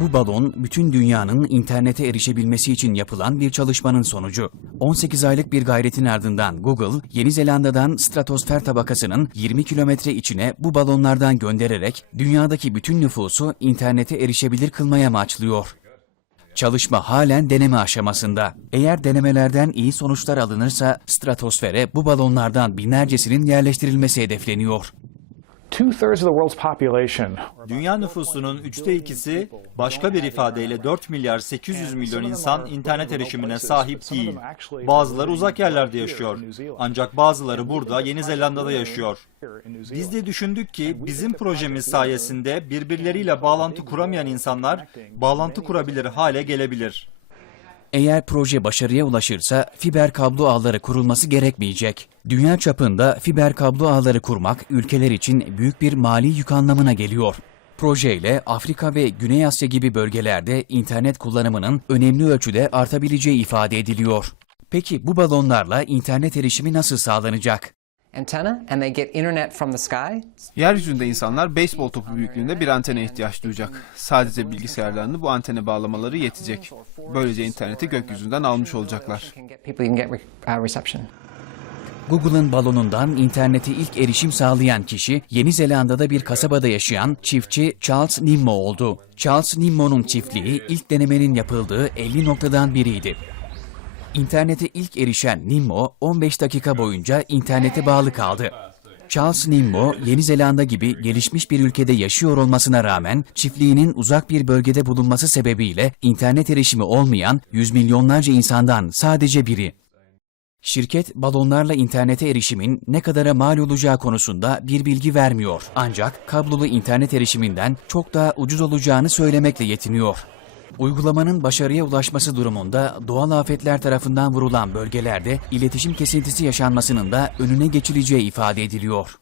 Bu balon bütün dünyanın internete erişebilmesi için yapılan bir çalışmanın sonucu. 18 aylık bir gayretin ardından Google, Yeni Zelanda'dan stratosfer tabakasının 20 kilometre içine bu balonlardan göndererek dünyadaki bütün nüfusu internete erişebilir kılmaya amaçlıyor. Çalışma halen deneme aşamasında. Eğer denemelerden iyi sonuçlar alınırsa stratosfere bu balonlardan binlercesinin yerleştirilmesi hedefleniyor. Dünya nüfusunun üçte ikisi başka bir ifadeyle 4 milyar 800 milyon insan internet erişimine sahip değil. Bazıları uzak yerlerde yaşıyor. Ancak bazıları burada Yeni Zelanda'da yaşıyor. Biz de düşündük ki bizim projemiz sayesinde birbirleriyle bağlantı kuramayan insanlar bağlantı kurabilir hale gelebilir. Eğer proje başarıya ulaşırsa fiber kablo ağları kurulması gerekmeyecek. Dünya çapında fiber kablo ağları kurmak ülkeler için büyük bir mali yük anlamına geliyor. Projeyle Afrika ve Güney Asya gibi bölgelerde internet kullanımının önemli ölçüde artabileceği ifade ediliyor. Peki bu balonlarla internet erişimi nasıl sağlanacak? Antenna and they get internet from the sky. Yeryüzünde insanlar beyzbol topu büyüklüğünde bir antene ihtiyaç duyacak. Sadece bilgisayarlarını bu antene bağlamaları yetecek. Böylece interneti gökyüzünden almış olacaklar. Uh. Google'ın balonundan internete ilk erişim sağlayan kişi Yeni Zelanda'da bir kasabada yaşayan çiftçi Charles Nimmo oldu. Charles Nimmo'nun çiftliği ilk denemenin yapıldığı 50 noktadan biriydi. İnternete ilk erişen Nimmo 15 dakika boyunca internete bağlı kaldı. Charles Nimmo, Yeni Zelanda gibi gelişmiş bir ülkede yaşıyor olmasına rağmen çiftliğinin uzak bir bölgede bulunması sebebiyle internet erişimi olmayan yüz milyonlarca insandan sadece biri. Şirket balonlarla internete erişimin ne kadara mal olacağı konusunda bir bilgi vermiyor. Ancak kablolu internet erişiminden çok daha ucuz olacağını söylemekle yetiniyor. Uygulamanın başarıya ulaşması durumunda doğal afetler tarafından vurulan bölgelerde iletişim kesintisi yaşanmasının da önüne geçileceği ifade ediliyor.